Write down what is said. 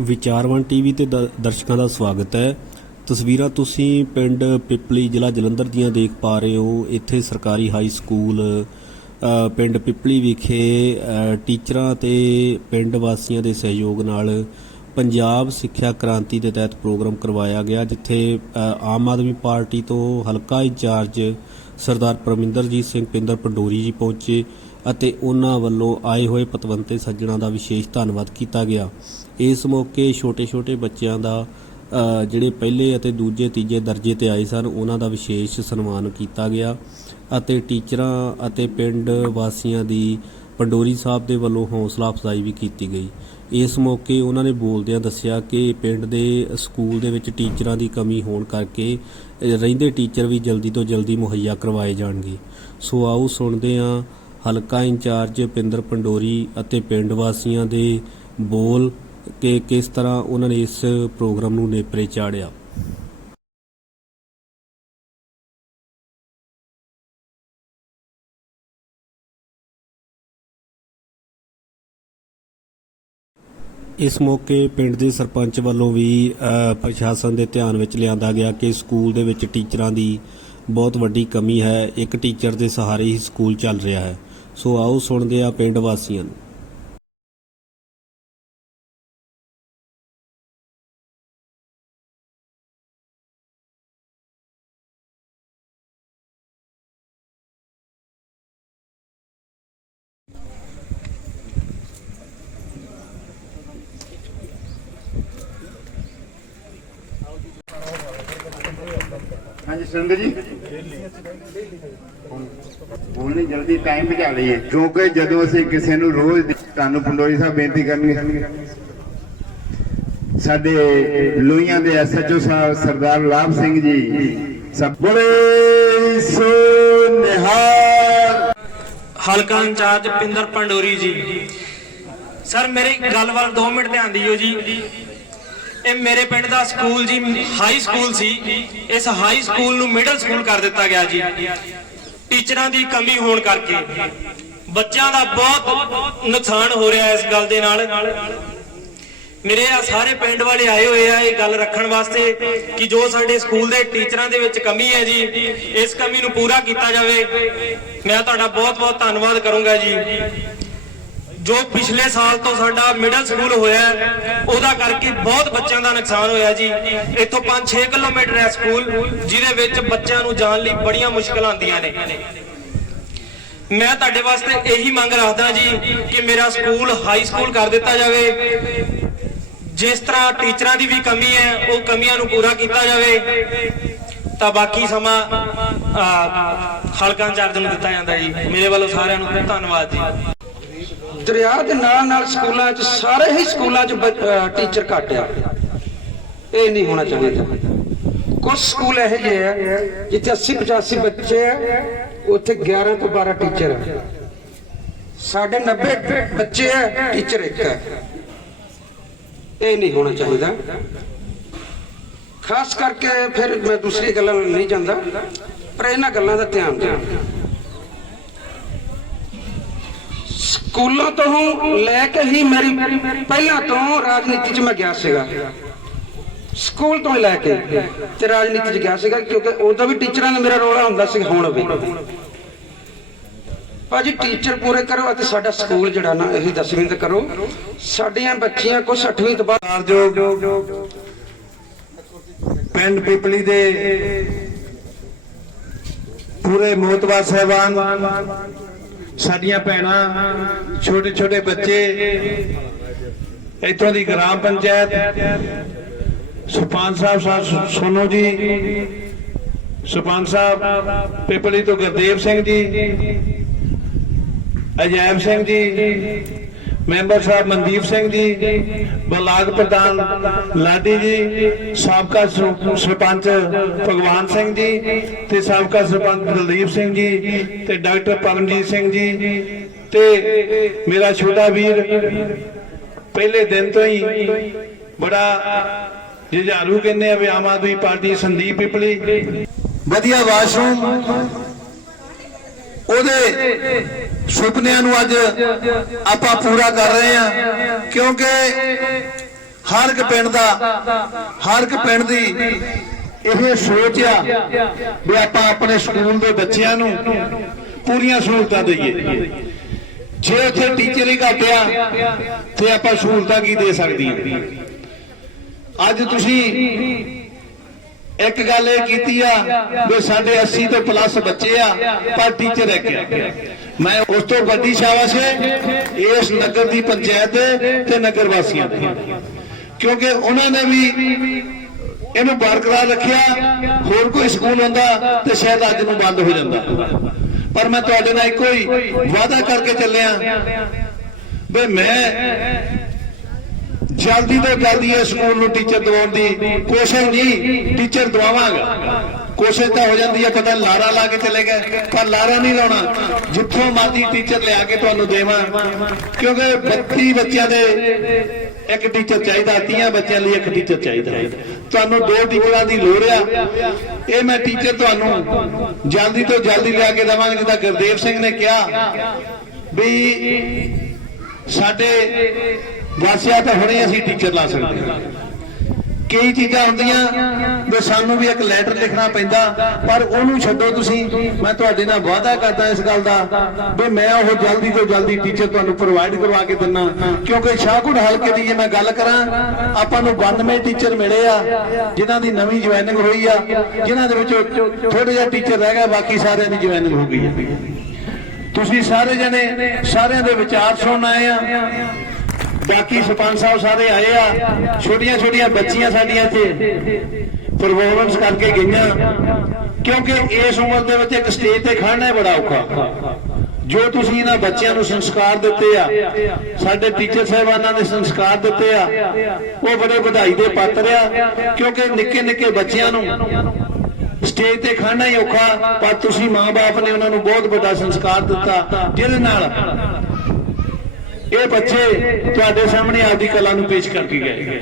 Vicharvaan TV ਤੇ ਦ- ਦਰਸ਼ਕਾਂ ਦਾ ਸਵਾਗਤ ਹੈ। ਤਸਵੀਰਾਂ ਤੁਸੀਂ ਪਿੰਡ ਪਿਪਲੀ ਜ਼ਿਲ੍ਹਾ ਜਲੰਧਰ ਦੀਆਂ ਦੇਖ ਪਾ ਰਹੇ ਹੋ। ਇੱਥੇ ਸਰਕਾਰੀ ਹਾਈ ਸਕੂਲ ਪਿੰਡ ਪਿਪਲੀ ਵਿਖੇ ਟੀਚਰਾਂ ਤੇ ਪਿੰਡ ਵਾਸੀਆਂ ਦੇ ਸਹਿਯੋਗ ਨਾਲ ਪੰਜਾਬ ਸਿੱਖਿਆ ਕ੍ਰਾਂਤੀ ਦੇ ਤਹਿਤ ਪ੍ਰੋਗਰਾਮ ਕਰਵਾਇਆ ਗਿਆ, ਜਿੱਥੇ ਆਮ ਆਦਮੀ ਪਾਰਟੀ ਤੋਂ ਹਲਕਾ ਇੰਚਾਰਜ ਸਰਦਾਰ ਪਰਮਿੰਦਰਜੀਤ ਸਿੰਘ ਪਿੰਦਰ ਪੰਡੋਰੀ ਜੀ ਪਹੁੰਚੇ। ਅਤੇ ਉਹਨਾਂ ਵੱਲੋਂ ਆਏ ਹੋਏ ਪਤਵੰਤੇ ਸੱਜਣਾ ਦਾ ਵਿਸ਼ੇਸ਼ ਧੰਨਵਾਦ ਕੀਤਾ ਗਿਆ। ਇਸ ਮੌਕੇ ਛੋਟੇ-ਛੋਟੇ ਬੱਚਿਆਂ ਦਾ ਜਿਹੜੇ ਪਹਿਲੇ ਅਤੇ ਦੂਜੇ, ਤੀਜੇ ਦਰਜੇ ਤੇ ਆਏ ਸਨ, ਉਹਨਾਂ ਦਾ ਵਿਸ਼ੇਸ਼ ਸਨਮਾਨ ਕੀਤਾ ਗਿਆ ਅਤੇ ਟੀਚਰਾਂ ਅਤੇ ਪਿੰਡ ਵਾਸੀਆਂ ਦੀ ਪੰਡੋਰੀ ਸਾਹਿਬ ਦੇ ਵੱਲੋਂ ਹੌਸਲਾ ਅਫਜ਼ਾਈ ਵੀ ਕੀਤੀ ਗਈ। ਇਸ ਮੌਕੇ ਉਹਨਾਂ ਨੇ ਬੋਲਦਿਆਂ ਦੱਸਿਆ ਕਿ ਪਿੰਡ ਦੇ ਸਕੂਲ ਦੇ ਵਿੱਚ ਟੀਚਰਾਂ ਦੀ ਕਮੀ ਹੋਣ ਕਰਕੇ ਰਹਿੰਦੇ ਟੀਚਰ ਵੀ ਜਲਦੀ ਤੋਂ ਜਲਦੀ ਮੁਹੱਈਆ ਕਰਵਾਏ ਜਾਣਗੇ। ਸੋ ਆਓ ਸੁਣਦੇ ਹਾਂ ਹਲਕਾ ਇੰਚਾਰਜ ਪਿੰਦਰ ਪੰਡੋਰੀ ਅਤੇ ਪਿੰਡ ਵਾਸੀਆਂ ਦੇ ਬੋਲ ਕਿ ਕਿਸ ਤਰ੍ਹਾਂ ਉਹਨਾਂ ਨੇ ਇਸ ਪ੍ਰੋਗਰਾਮ ਨੂੰ ਨੇਪਰੇ ਚਾੜਿਆ। ਇਸ ਮੌਕੇ ਪਿੰਡ ਦੇ ਸਰਪੰਚ ਵੱਲੋਂ ਵੀ ਪ੍ਰਸ਼ਾਸਨ ਦੇ ਧਿਆਨ ਵਿੱਚ ਲਿਆਂਦਾ ਗਿਆ ਕਿ ਸਕੂਲ ਦੇ ਵਿੱਚ ਟੀਚਰਾਂ ਦੀ ਬਹੁਤ ਵੱਡੀ ਕਮੀ ਹੈ। ਇੱਕ ਟੀਚਰ ਦੇ ਸਹਾਰੇ ਹੀ ਸਕੂਲ ਚੱਲ ਰਿਹਾ ਹੈ। ਸੋ ਆਓ ਸੁਣਦੇ ਆ ਪਿੰਡ ਵਾਸੀਆਂ ਨੂੰ। ਹਾਂਜੀ ਸੁਰਿੰਦਰ ਜੀ। ਹੁਣ ਜਲਦੀ ਟਾਈਮ ਬਚਾ ਲਈਏ। ਕਿਉਂਕਿ ਜਦੋਂ ਅਸੀਂ ਕਿਸੇ ਨੂੰ ਰੋਜ਼ ਤੁਹਾਨੂੰ ਪੰਡੋਰੀ ਸਾਹਿਬ ਬੇਨਤੀ ਕਰਨਗੇ ਸਾਡੇ ਲੋਹੀਆਂ ਦੇ ਐਸਐਚਓ ਸਾਹਿਬ, ਸਰਦਾਰ ਲਾਭ ਸਿੰਘ ਜੀ, ਸਭ ਬੜੇ ਸੋ ਨਿਹਾਲ ਹਲਕਾ ਇੰਚਾਰਜ ਪਿੰਦਰ ਪੰਡੋਰੀ ਜੀ। ਸਰ, ਮੇਰੀ ਗੱਲ ਵੱਲ 2 ਮਿੰਟ ਧਿਆਨ ਦਿਓ ਜੀ। ਇਹ ਮੇਰੇ ਪਿੰਡ ਦਾ ਸਕੂਲ ਜੀ ਹਾਈ ਸਕੂਲ ਸੀ। ਇਸ ਹਾਈ ਸਕੂਲ ਨੂੰ ਮਿਡਲ ਸਕੂਲ ਕਰ ਦਿੱਤਾ ਗਿਆ ਜੀ। ਟੀਚਰਾਂ ਦੀ ਕਮੀ ਹੋਣ ਕਰਕੇ। ਬੱਚਿਆਂ ਦਾ ਬਹੁਤ ਨੁਕਸਾਨ ਹੋ ਰਿਹਾ ਇਸ ਗੱਲ ਦੇ ਨਾਲ। ਮੇਰੇ ਆ ਸਾਰੇ ਪਿੰਡ ਵਾਲੇ ਆਏ ਹੋਏ ਆ ਇਹ ਗੱਲ ਰੱਖਣ ਵਾਸਤੇ ਕਿ ਜੋ ਸਾਡੇ ਸਕੂਲ ਦੇ ਟੀਚਰਾਂ ਦੇ ਵਿੱਚ ਕਮੀ ਹੈ ਜੀ, ਇਸ ਕਮੀ ਨੂੰ ਪੂਰਾ ਕੀਤਾ ਜਾਵੇ। ਮੈਂ ਤੁਹਾਡਾ ਬਹੁਤ ਬਹੁਤ ਧੰਨਵਾਦ ਕਰੂੰਗਾ ਜੀ। ਜੋ ਪਿਛਲੇ ਸਾਲ ਤੋਂ ਸਾਡਾ ਮਿਡਲ ਸਕੂਲ ਹੋਇਆ ਉਹਦਾ ਕਰਕੇ ਬਹੁਤ ਬੱਚਿਆਂ ਦਾ ਨੁਕਸਾਨ ਹੋਇਆ ਜੀ। ਇੱਥੋਂ 5-6 ਕਿਲੋਮੀਟਰ ਹੈ ਸਕੂਲ ਜਿਹਦੇ ਵਿੱਚ ਬੱਚਿਆਂ ਨੂੰ ਜਾਣ ਲਈ ਬੜੀਆਂ ਮੁਸ਼ਕਲਾਂ ਆਉਂਦੀਆਂ ਨੇ। ਮੈਂ ਤੁਹਾਡੇ ਵਾਸਤੇ ਇਹੀ ਮੰਗ ਰੱਖਦਾ ਜੀ ਕਿ ਮੇਰਾ ਸਕੂਲ ਹਾਈ ਸਕੂਲ ਕਰ ਦਿੱਤਾ ਜਾਵੇ। ਜਿਸ ਤਰ੍ਹਾਂ ਟੀਚਰਾਂ ਦੀ ਵੀ ਕਮੀ ਹੈ, ਉਹ ਕਮੀਆਂ ਨੂੰ ਪੂਰਾ ਕੀਤਾ ਜਾਵੇ। ਤਾਂ ਬਾਕੀ ਸਮਾਂ ਹਲਕਾ ਇੰਚਾਰਜ ਨੂੰ ਦਿੱਤਾ ਜਾਂਦਾ ਜੀ। ਮੇਰੇ ਵੱਲੋਂ ਸਾਰਿਆਂ ਨੂੰ ਧੰਨਵਾਦ ਜੀ। ਦਰਿਆ ਦੇ ਨਾਲ ਨਾਲ ਸਕੂਲਾਂ 'ਚ, ਸਾਰੇ ਹੀ ਸਕੂਲਾਂ 'ਚ ਟੀਚਰ ਘੱਟ ਆ। ਇਹ ਨਹੀਂ ਹੋਣਾ ਚਾਹੀਦਾ। ਕੁਝ ਸਕੂਲ ਇਹੋ ਜਿਹੇ ਆ, ਜਿੱਥੇ 80 85 ਬੱਚੇ ਆ, ਉੱਥੇ 11 ਤੋਂ 12 ਟੀਚਰ ਆ। ਸਾਡੇ 90 ਬੱਚੇ ਆ ਟੀਚਰ ਇੱਕ ਹੈ ਇਹ ਨਹੀਂ ਹੋਣਾ ਚਾਹੀਦਾ। ਖਾਸ ਕਰਕੇ ਫਿਰ ਮੈਂ ਦੂਸਰੀ ਗੱਲਾਂ ਨਹੀਂ ਜਾਂਦਾ, ਪਰ ਇਹਨਾਂ ਗੱਲਾਂ ਦਾ ਧਿਆਨ ਦਿਓ ਸਕੂਲਾਂ ਤੋਂ ਲੈ ਕੇ ਹੀ ਮੇਰੀ ਪਹਿਲਾਂ ਤੋਂ ਰਾਜਨੀਤੀ 'ਚ ਮੈਂ ਗਿਆ ਸੀਗਾ। ਸਕੂਲ ਤੋਂ ਲੈ ਕੇ ਤੇ ਰਾਜਨੀਤੀ 'ਚ ਗਿਆ ਸੀਗਾ ਕਿਉਂਕਿ ਉਦੋਂ ਵੀ ਟੀਚਰਾਂ ਦਾ ਮੇਰਾ ਰੋਲ ਹੁੰਦਾ ਸੀ, ਹੁਣ ਵੀ। ਭਾਜੀ ਟੀਚਰ ਪੂਰੇ ਕਰੋ ਅਤੇ ਸਾਡਾ ਸਕੂਲ ਜਿਹੜਾ ਨਾ, ਇਹ 10ਵੀਂ ਤੱਕ ਕਰੋ। ਸਾਡੀਆਂ ਬੱਚੀਆਂ ਕੁਛ 8ਵੀਂ ਤੋਂ ਬਾਅਦ ਜੋ ਪਿੰਡ ਪਿਪਲੀ ਦੇ ਪੂਰੇ ਮੋਤਬਾਰ ਸਹਿਬਾਨ ਸਾਡੀਆਂ ਭੈਣਾਂ ਛੋਟੇ ਛੋਟੇ ਬੱਚੇ, ਇੱਥੋਂ ਦੀ ਗ੍ਰਾਮ ਪੰਚਾਇਤ ਸਰਪੰਚ ਸਾਹਿਬ, ਸਾ- ਜੀ ਸਰਪੰਚ ਸਾਹਿਬ, ਪਿਪਲੀ ਤੋਂ ਗੁਰਦੇਵ ਸਿੰਘ ਜੀ ਅਜੈਬ ਸਿੰਘ ਜੀ ਮੈਂਬਰ ਸਾਹਿਬ ਮਨਦੀਪ ਸਿੰਘ ਜੀ, ਬਲਾਕ ਪ੍ਰਧਾਨ ਲਾਡੀ ਜੀ, ਸਾਬਕਾ ਸਰਪੰਚ ਭਗਵਾਨ ਸਿੰਘ ਜੀ ਤੇ ਸਾਬਕਾ ਸਰਪੰਚ ਦਲਦੀਪ ਸਿੰਘ ਜੀ ਤੇ ਡਾਕਟਰ ਪਵਨਜੀਤ ਸਿੰਘ ਜੀ ਤੇ ਮੇਰਾ ਛੋਟਾ ਵੀਰ ਪਹਿਲੇ ਦਿਨ ਤੋਂ ਹੀ ਬੜਾ ਜੁਝਾਰੂ ਕਹਿੰਦੇ ਆ ਵੀ ਆਮ ਆਦਮੀ ਪਾਰਟੀ ਸੰਦੀਪ ਪਿਪਲੀ। ਵਧੀਆ ਵਾਸ਼ਰੂਮ। ਉਹਦੇ ਸੁਪਨਿਆਂ ਨੂੰ ਅੱਜ ਆਪਾਂ ਪੂਰਾ ਕਰ ਰਹੇ ਹਾਂ, ਕਿਉਂਕਿ ਹਰ ਇੱਕ ਪਿੰਡ ਦਾ, ਹਰ ਇੱਕ ਪਿੰਡ ਦੀ ਇਹ ਸੋਚ ਆ ਵੀ ਆਪਾਂ ਆਪਣੇ ਸਕੂਲ ਦੇ ਬੱਚਿਆਂ ਨੂੰ ਪੂਰੀਆਂ ਸਹੂਲਤਾਂ ਦਈਏ। ਜੇ ਉੱਥੇ ਟੀਚਰ ਹੀ ਘੱਟ ਆ, ਤੇ ਆਪਾਂ ਸਹੂਲਤਾਂ ਕੀ ਦੇ ਸਕਦੀ ਅੱਜ ਤੁਸੀਂ ਇੱਕ ਗੱਲ ਇਹ ਕੀਤੀ ਆ ਵੀ ਸਾਡੇ 80 ਤੋਂ ਪਲੱਸ ਬੱਚੇ ਆ, ਪਰ ਟੀਚਰ ਇੱਕ ਆ। ਮੈਂ ਉਸ ਤੋਂ ਵੱਡੀ ਸ਼ਾਬਾਸ਼ ਹੈ ਇਸ ਨਗਰ ਦੀ ਪੰਚਾਇਤ ਤੇ ਨਗਰ ਵਾਸੀਆਂ ਦੀ। ਕਿਉਂਕਿ ਉਹਨਾਂ ਨੇ ਵੀ ਇਹਨੂੰ ਬਰਕਰਾਰ ਰੱਖਿਆ, ਹੋਰ ਕੋਈ ਸਕੂਲ ਹੁੰਦਾ ਤੇ ਸ਼ਾਇਦ ਅੱਜ ਨੂੰ ਬੰਦ ਹੋ ਜਾਂਦਾ। ਪਰ ਮੈਂ ਤੁਹਾਡੇ ਨਾਲ ਇੱਕੋ ਹੀ ਵਾਅਦਾ ਕਰਕੇ ਚੱਲਿਆ ਵੀ ਮੈਂ ਜਲਦੀ ਤੋਂ ਜਲਦੀ ਇਹ ਸਕੂਲ ਨੂੰ ਟੀਚਰ ਦਿਵਾਉਣ ਦੀ ਕੋਸ਼ਿਸ਼ ਨਹੀਂ ਟੀਚਰ ਦਵਾਵਾਂਗਾ। ਕੋਸ਼ਿਸ਼ ਤਾਂ ਹੋ ਜਾਂਦੀ ਹੈ ਪਤਾ ਲਾਰਾ ਲਾ ਕੇ ਚਲੇ ਗਏ, ਪਰ ਲਾਰਾ ਨਹੀਂ ਲਾਉਣਾ। ਜਿੱਥੋਂ ਮਰਜ਼ੀ ਟੀਚਰ ਲਿਆ ਕੇ ਤੁਹਾਨੂੰ ਦੇਵਾਂ, ਕਿਉਂਕਿ 32 ਬੱਚਿਆਂ ਦੇ ਇੱਕ ਟੀਚਰ ਚਾਹੀਦਾ 30 ਬੱਚਿਆਂ ਲਈ ਇੱਕ ਟੀਚਰ ਚਾਹੀਦਾ। ਤੁਹਾਨੂੰ ਦੋ ਟੀਚਰਾਂ ਦੀ ਲੋੜ ਆ। ਇਹ ਮੈਂ ਟੀਚਰ ਤੁਹਾਨੂੰ ਜਲਦੀ ਤੋਂ ਜਲਦੀ ਲਿਆ ਕੇ ਦੇਵਾਂਗਾ, ਜਿੱਦਾਂ ਗੁਰਦੇਵ ਸਿੰਘ ਨੇ ਕਿਹਾ ਵੀ ਸਾਡੇ ਵਾਸਿਆ ਤਾਂ ਹੁਣੇ ਅਸੀਂ ਟੀਚਰ ਲਾ ਸਕਦੇ ਹਾਂ। ਕਈ ਚੀਜ਼ਾਂ ਹੁੰਦੀਆਂ ਵੀ ਸਾਨੂੰ ਵੀ ਇੱਕ ਲੈਟਰ ਲਿਖਣਾ ਪੈਂਦਾ, ਪਰ ਉਹਨੂੰ ਛੱਡੋ ਤੁਸੀਂ। ਮੈਂ ਤੁਹਾਡੇ ਨਾਲ ਵਾਅਦਾ ਕਰਦਾ ਇਸ ਗੱਲ ਦਾ ਵੀ ਮੈਂ ਉਹ ਜਲਦੀ ਤੋਂ ਜਲਦੀ ਟੀਚਰ ਤੁਹਾਨੂੰ ਪ੍ਰੋਵਾਈਡ ਕਰਵਾ ਕੇ ਦਿੰਨਾ। ਕਿਉਂਕਿ ਸ਼ਾਹਕੋਟ ਹਲਕੇ ਦੀ ਜੇ ਮੈਂ ਗੱਲ ਕਰਾਂ, ਆਪਾਂ ਨੂੰ 92 ਟੀਚਰ ਮਿਲੇ ਆ, ਜਿਨ੍ਹਾਂ ਦੀ ਨਵੀਂ ਜੁਆਇਨਿੰਗ ਹੋਈ ਆ, ਜਿਨ੍ਹਾਂ ਦੇ ਵਿੱਚੋਂ ਥੋੜੇ ਜਿਹਾ ਟੀਚਰ ਰਹਿ ਗਏ, ਬਾਕੀ ਸਾਰਿਆਂ ਦੀ ਜੁਆਇਨਿੰਗ ਹੋ ਗਈ ਆ। ਤੁਸੀਂ ਸਾਰੇ ਜਣੇ ਸਾਰਿਆਂ ਦੇ ਵਿਚਾਰ ਸੁਣ ਆਏ ਆ। ਬਾਕੀ ਸਰਪੰਚ ਸਾਹਿਬ ਸਾਰੇ ਆਏ ਆ। ਛੋਟੀਆਂ ਛੋਟੀਆਂ ਬੱਚੀਆਂ ਸਾਡੀਆਂ ਇੱਥੇ। ਪਰਫਾਰਮੈਂਸ ਕਰਕੇ ਗਈਆਂ। ਕਿਉਂਕਿ ਇਸ ਉਮਰ ਦੇ ਵਿੱਚ ਇੱਕ ਸਟੇਜ ਤੇ ਖੜਨਾ ਹੈ ਬੜਾ ਔਖਾ। ਜੋ ਤੁਸੀਂ ਇਹਨਾਂ ਬੱਚਿਆਂ ਨੂੰ ਸੰਸਕਾਰ ਦਿੱਤੇ ਆ, ਸਾਡੇ ਟੀਚਰ ਸਾਹਿਬਾਨਾਂ ਨੇ ਸੰਸਕਾਰ ਦਿੱਤੇ ਆ, ਉਹ ਬੜੇ ਵਧਾਈ ਦੇ ਪਾਤਰ ਆ। ਕਿਉਂਕਿ ਨਿੱਕੇ ਨਿੱਕੇ ਬੱਚਿਆਂ ਨੂੰ ਸਟੇਜ ਤੇ ਖੜਨਾ ਹੀ ਔਖਾ, ਪਰ ਤੁਸੀਂ ਮਾਪੇ ਨੇ ਉਹਨਾਂ ਨੂੰ ਬਹੁਤ ਵੱਡਾ ਸੰਸਕਾਰ ਦਿੱਤਾ। ਜਿਹਦੇ ਨਾਲ ਇਹ ਬੱਚੇ ਤੁਹਾਡੇ ਸਾਹਮਣੇ ਆਪਦੀ ਕਲਾ ਨੂੰ ਪੇਸ਼ ਕਰਕੇ ਗਏ।